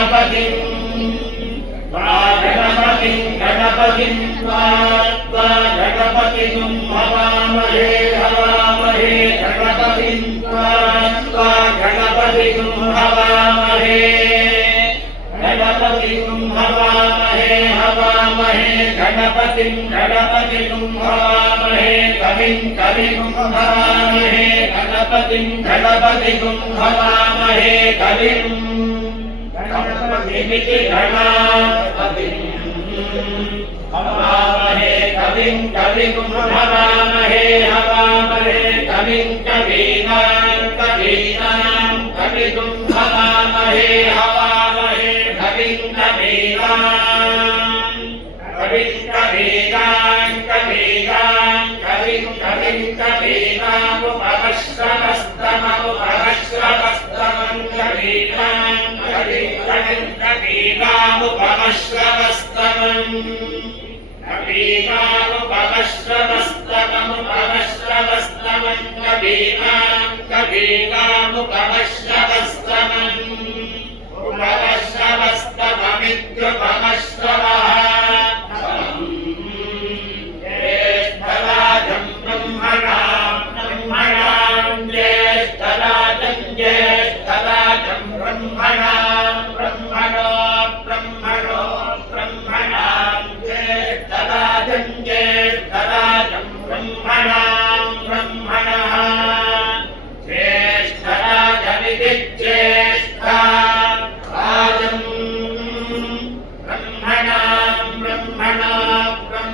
हवामहे हवामहे गणपतिं गणपतिं हवामहे कविं कविं हवामहे गणपतिं गणपतिं हवामहे कविं गणपतिमिति गणापतिम् हवामहे कविं कविं हवामहे हवामहे कविं कवीनां कवीनां కవిం కవీనాం కవీనాం కవిం కవిం కవీనాముపమశ్రవస్తమముపమశ్రవస్తమం కవీనాం కవిం కవిం కవీనాముపమశ్రవస్తమం కవీనాముపమశ్రవస్తమముపమశ్రవస్తమం కవీనాం కవీనాముపమశ్రవస్తమం ఉపమశ్రవస్తమమిత్యుపమశ్రవః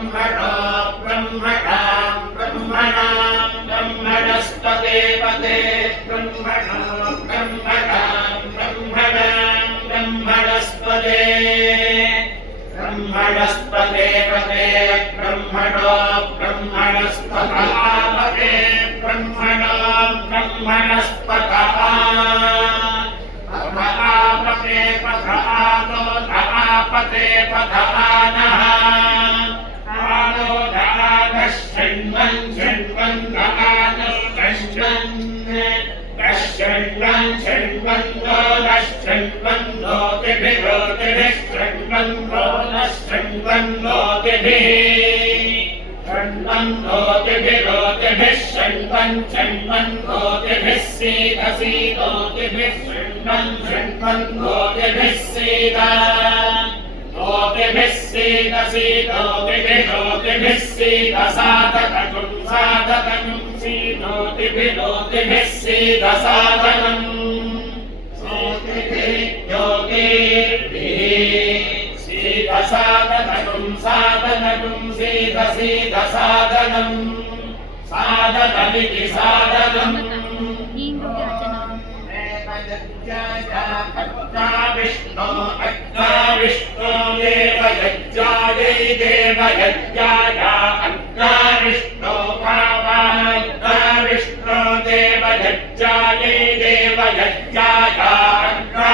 ब्रह्मणो ब्रह्मणाम् ब्रह्मणाम् ब्रह्मणस्पते पदे ब्रह्मणो ब्रह्मणाम् ब्रह्मणाम् ब्रह्मणस्पदे ब्रह्मणस्पदे पदे ब्रह्मणो ब्रह्मणस्पदापदे ब्रह्मणो ब्रह्मणस्पदः पथे पथानो धापते पथानः आनो धानः शृण्वन् शृण्वन् धानः शृण्वन् शृण्वन् शृण्वन्नो नः शृण्वन्नोतिभिरोतिभिः शृण्वन्नो नः शृण्वन्नोतिभिः शृण्वन्नोतिभिरोतिभिः शृण्वन् शृण्वन्नोतिभिः सीदसीदोतिभिः शृण्वन् शृण्वन्नोतिभिः सीद नोतिभिः सीद सीदोतिभिरोतिभिः सीद साधकटुं साधकटुं सीदोतिभिरोतिभिः सीद साधनम् सोतिभिः योगीभिः सीदसादनगुं सादनगुं सीद सीद सादनम् सादनमिति सादनम् विष्णु अग्ना विष्णु देवयज्ञायै देवयज्ञाय अग्ना विष्णु भावाग्ना विष्णु देवयज्ञायै देवयज्ञाय अग्ना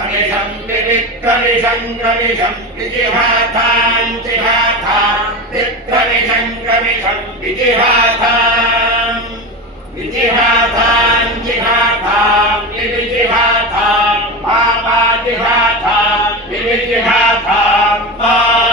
कनिषम् विविक्रमिषम् क्रमिषम् विजिहाथाम् विक्रमिषम् क्रमिषम् विजिहाथाम् विजिहाथाम् जिहाथाम् विविजिहाथाम् पापा पा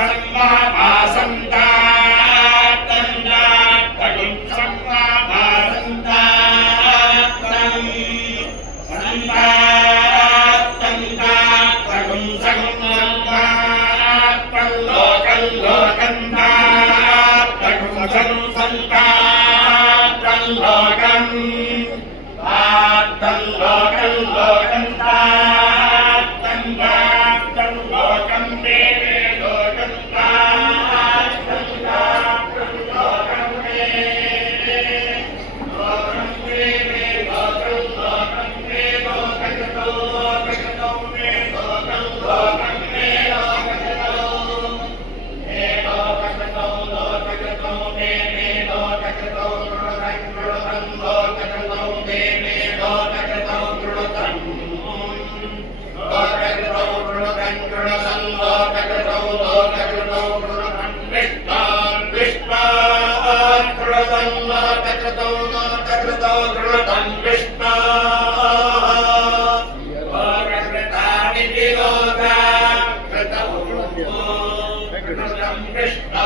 शर्मा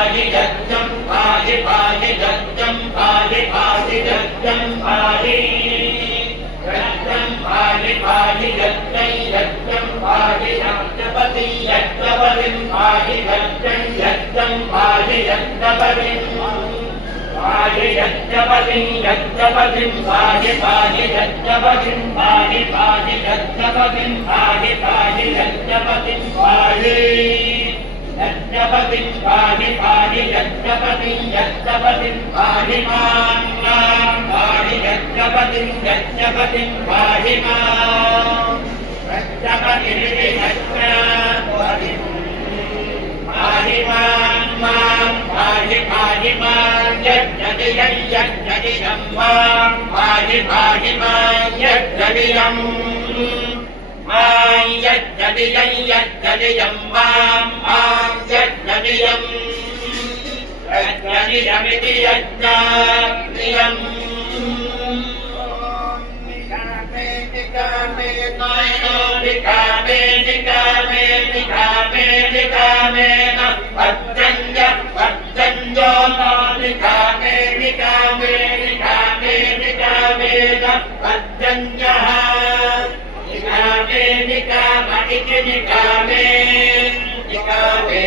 పాహి పాహి యజ్ఞం పాహి పాహి యజ్ఞం పాహి పాహి యజ్ఞం పాహి యజ్ఞం పాహి పాహి యజ్ఞం యజ్ఞం పాహి యజ్ఞపతి యజ్ఞపతిం పాహి యజ్ఞం యజ్ఞం పాహి యజ్ఞపతిం పాహి యజ్ఞపతిం యజ్ఞపతిం పాహి పాహి యజ్ఞపతిం పాహి పాహి యజ్ఞపతిం పాహి పాహి యజ్ఞపతిం పాహి యజ్ఞపతిం పాహి పాహి యజ్ఞపతిం యజ్ఞపతిం పాహి మాం మాం పాహి యజ్ఞపతిం యజ్ఞపతిం పాహి మాం యజ్ఞపతిరితి యజ్ఞపతిం పాహి మాం మాం పాహి పాహి మాం యజ్ఞదియం యజ్ఞదియం మాం పాహి यज्ञनियं यज्ञनियं मां मां यज्ञनियम् यज्ञनियमिति यज्ञानियम् निकामे निकामे निकामे निकामे निकामेन पद्यञ्ज पद्यञ्जो निकामे निकामे निकामे निकामेन पद्यञ्जः పద్యంజో నో నికామే నికామే నికామే నికామే పద్యంజ నికామే నికామ ఇతి నికామే నికామే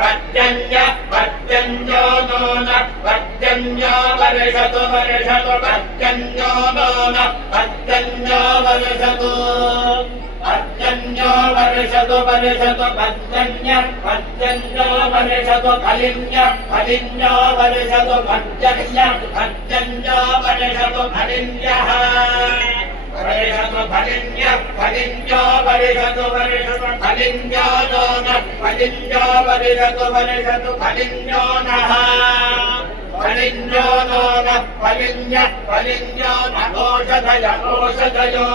పద్యంజ పద్యంజో నో న పద్యంజో వర్షతు వర్షతు పద్యంజో నో న పద్యంజో వర్షతు పద్యంజో వర్షతు వర్షతు పద్యన్య పద్యంజో వర్షతు ఫలిన్య ఫలిన్యో వర్షతు పద్యన్య పద్యంజో వర్షతు ఫలిన్యః వర్షతు ఫలిన్య ఫలిన్యో వర్షతు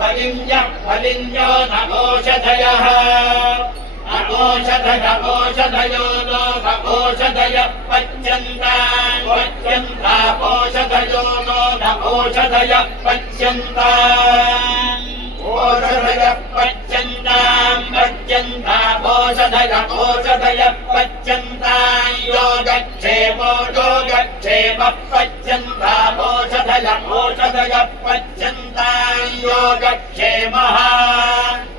వర్షతు ఫలిన్యో నఘోషధయ ఘోషధయో న ఫలిన్య ఫలిన్యో నఘోషధయః అఘోషధయ ఘోషధయో నో ఘోషధయ పశ్యంతాన్ పశ్యంతాఘోషధయో నో ఘోషధయ పశ్యంతాన్ ఓషధయ పశ్యంతాం పశ్యంతాఘోషధయ ఘోషధయ పశ్యంతాన్ యోగక్షేమో యోగక్షేమ పశ్యంతాఘోషధయ ఘోషధయ పశ్యంతాన్ యోగక్షేమః పశ్యంతాన్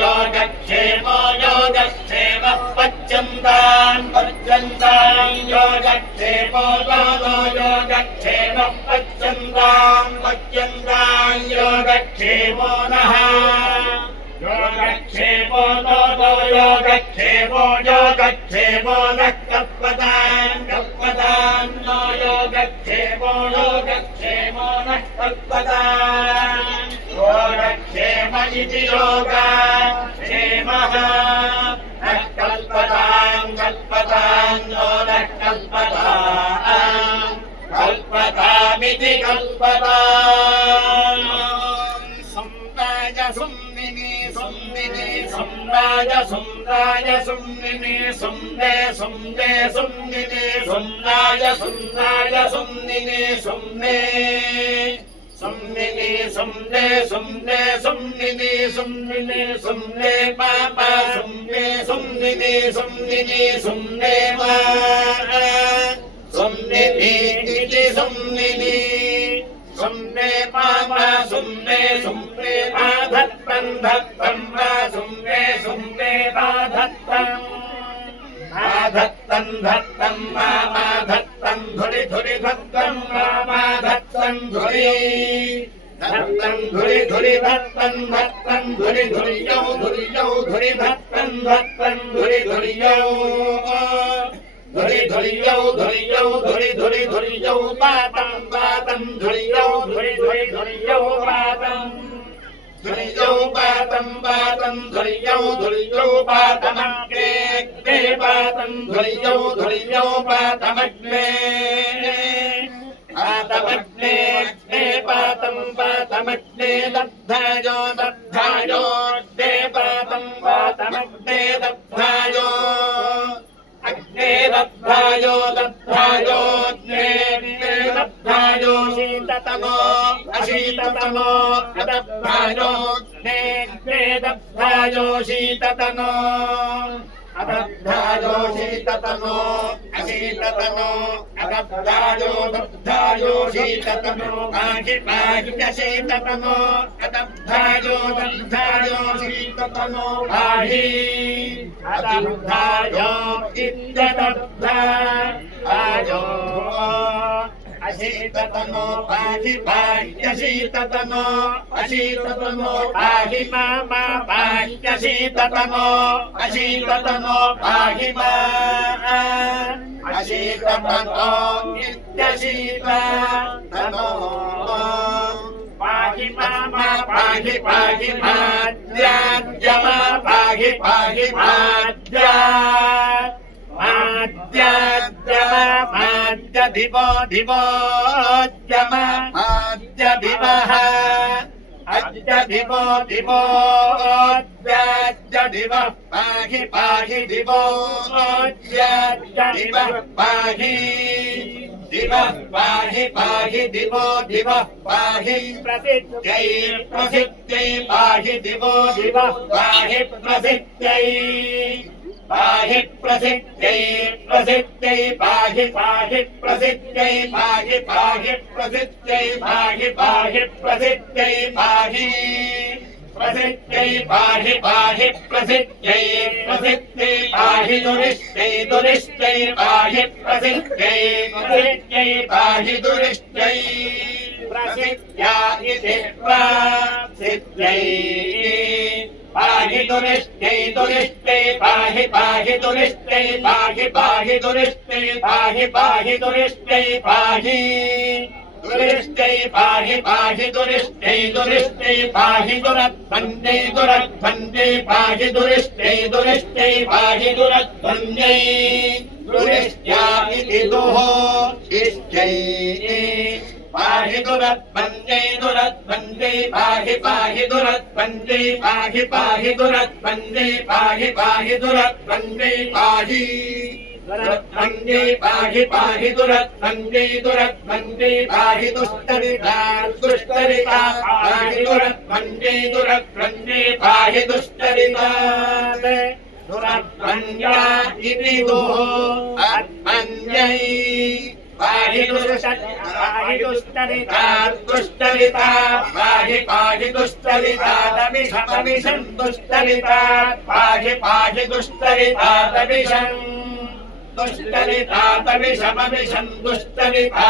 యోగక్షేమో యోగక్షేమ పశ్యంతాన్ పశ్యంతాన్ యోగక్షేమో యోగో इति योगा क्षेमः न कल्पतां कल्पतां नो न कल्पताम् कल्पतामिति कल्पता सुन्दराय सुन्दिनि सुन्दिनि सुन्दराय सुन्दराय सुन्दिनि सुन्दे सुन्दे सुन्दिनि सुन्दराय सुन्दराय सुन्दिनि సుమ్మిని సుమ్నే సుమ్నే సుమ్మిని సుమ్మిని సుమ్నే పాప సుమ్నే సుమ్మిని సుమ్మిని సుమ్నే మా. సుమ్మిని ఇది సుమ్మిని సుమ్నే పాప సుమ్నే సుమ్నే బాధత్తం ధత్తం వా. సుమ్నే సుమ్నే బాధత్తం బాధత్తం ధత్తం వా బాధత్తం बाधत्तं धुरि धुरि धत्तं वा बाधत्तं धुरि धत्तं धुरि धुरि धत्तं धत्तं धुरि धुरि यौ धुरि यौ धुरि धत्तं धत्तं धुरि धुरि यौ धुरि धुरि यौ धुरि यौ धुरि धुरि धुरि यौ पातं पातं धुरि यौ धुरि धुरि धुरि यौ ధుర్యౌ పాతం పాతం ధుర్యౌ ధుర్యౌ పాతమగ్నే పాతం ధుర్యౌ ధుర్యౌ పాతమగ్నే अग्ने पातं पातमग्ने दग्धायो अग्ने दग्धायो दग्धायो अग्ने अग्ने दग्धायो शीततमो अशीततमो अदग्धायो अग्ने अग्ने दग्धायो शीततमो అశీతతనో పాహి పాహ్యశీతతనో అశీతతనో పాహి మామ పాహ్యశీతతనో అశీతతనో పాహి మా అశీతతనో నిత్యశీత తనో పాహి మామ పాహి పాహి మాధ్యాద్యమ పాహి పాహి మాధ్యా आद्याद्यममाद्यधिवो धिवोद्यम आद्यधिवः अद्यधिवो दिवोद्याद्यधिवः पाहि पाहि दिवोद्याद्यधिवः पाहि। दिवः पाहि पाहि दिवो दिवः पाहि। प्रसिद्ध प्रसिद्ध पाहि दिवो दिवः पाहि प्रसिद्ध पाहि प्रसिद्ध्यै प्रसिद्ध्यै पाहि पाहि प्रसिद्ध्यै पाहि पाहि प्रसिद्ध्यै पाहि पाहि प्रसिद्ध्यै पाहि प्रसिद्ध्यै पाहि पाहि प्रसिद्ध्यै प्रसिद्ध्यै पाहि दुरिष्ट्यै दुरिष्ट्यै पाहि प्रसिद्ध्यै प्रसिद्ध्यै पाहि दुरिष्ट्यै प्रसिद्ध्या इति प्रसिद्ध्यै पाहि दुरिष्ट्यै दुरिष्ट्यै पाहि पाहि दुरिष्ट्यै पाहि पाहि दुरिष्ट्यै पाहि पाहि दुरिष्ट्यै पाहि दुरिष्ट्यै पाहि पाहि दुरिष्ट्यै दुरिष्ट्यै पाहि दुरध्वन्यै दुरध्वन्यै पाहि दुरिष्ट्यै दुरिष्ट्यै पाहि दुरध्वन्यै दुरिष्ट्या इति दुः इष्ट्यै पाहि दुरध्वन्यै दुरध्वन्यै पाहि पाहि दुरध्वन्यै पाहि पाहि दुरध्वन्यै पाहि पाहि दुरध्वन्यै पाहि। दुरध्वन्यै पाहि पाहि दुरध्वन्यै दुरध्वन्यै पाहि दुष्टरिता दुष्टरिता, पाहि दुरध्वन्यै दुरध्वन्यै पाहि दुष्टरिता। दुरध्वन्या इति दुः अध्वन्यै వాహి దుష్టలిత వాహి పాహి దుష్టలిత తమిషం దుష్టలిత పాహి పాహి దుష్టలిత తమిషం దుష్టలితాతమిషమమిషం దుష్టలితా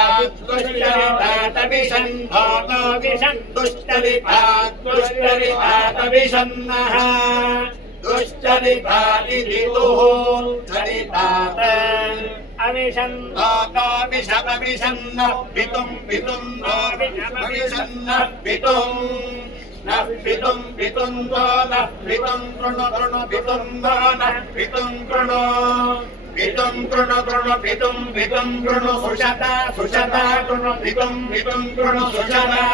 దుష్టలితాతమిషం భోతోమిషం దుష్టలితా దుష్టలితాతమిషం నః దుష్టలితాతి దితుః చరితాత अविशन्न विषमविषन्न पितुम् पितुम् विषन्न पितुम् नः पितुम् पितुम् नः पितुम् कृणु कृणु पितुम् नः पितुम् कृणु पितुम् कृणु कृणु पितुम् पितुम् कृणु सुषता सुषता कृणु पितुम् पितुम् कृणु सुषता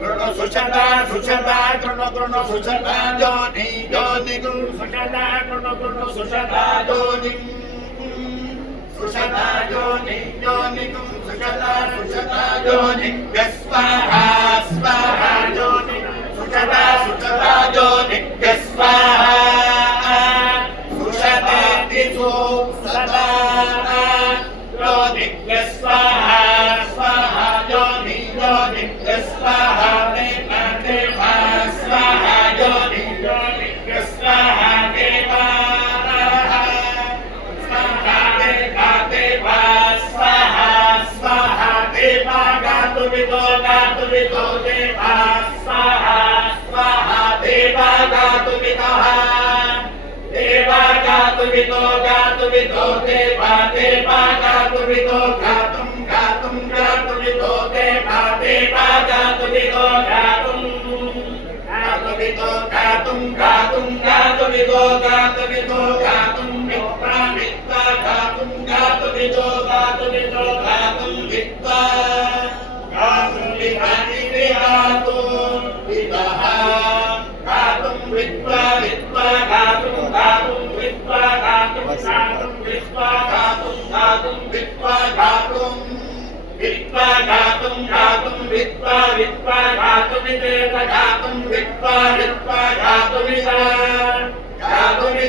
कृणु सुषता सुषता कृणु कृणु सुषता योनि योनि कृणु सुषता कृणु कृणु सुषता योनिम् కృణ సుషత జోని సుషత జోని జోని సుషత సుషత జోని స్వాహా స్వాహా జోని गातुमितो गातुमितो देवा देवा गातुमितो गातुं गातुं गातुमितो देवा देवा गातुमितो गातुं गातुमितो गातुं गातुं गातुमितो गातुमितो गातुं मित्रा मित्रा गातुं गातुमितो गातुमितो गातुं मित्रा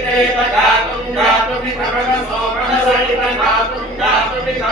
విదో గాతుం గాతు విదో గాతుం గాతుం గాతు విదో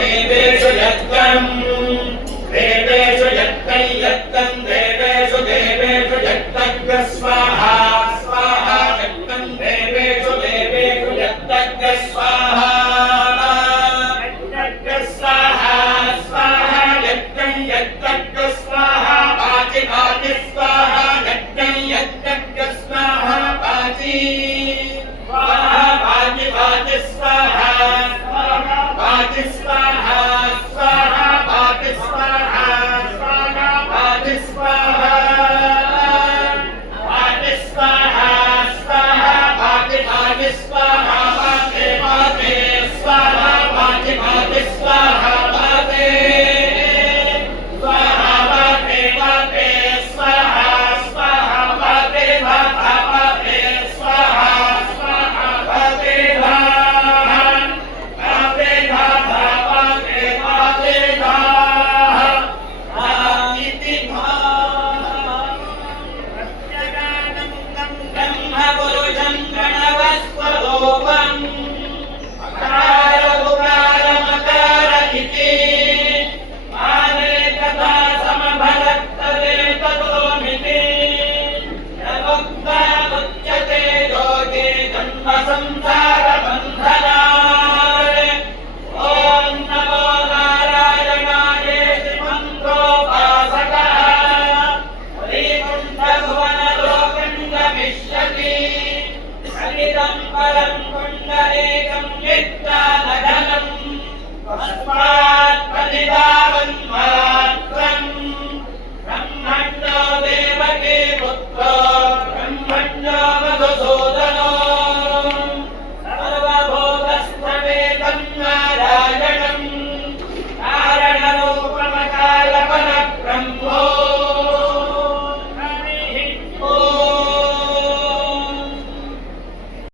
దేవేషు యత్నం దేవేషు యత్నం యత్తం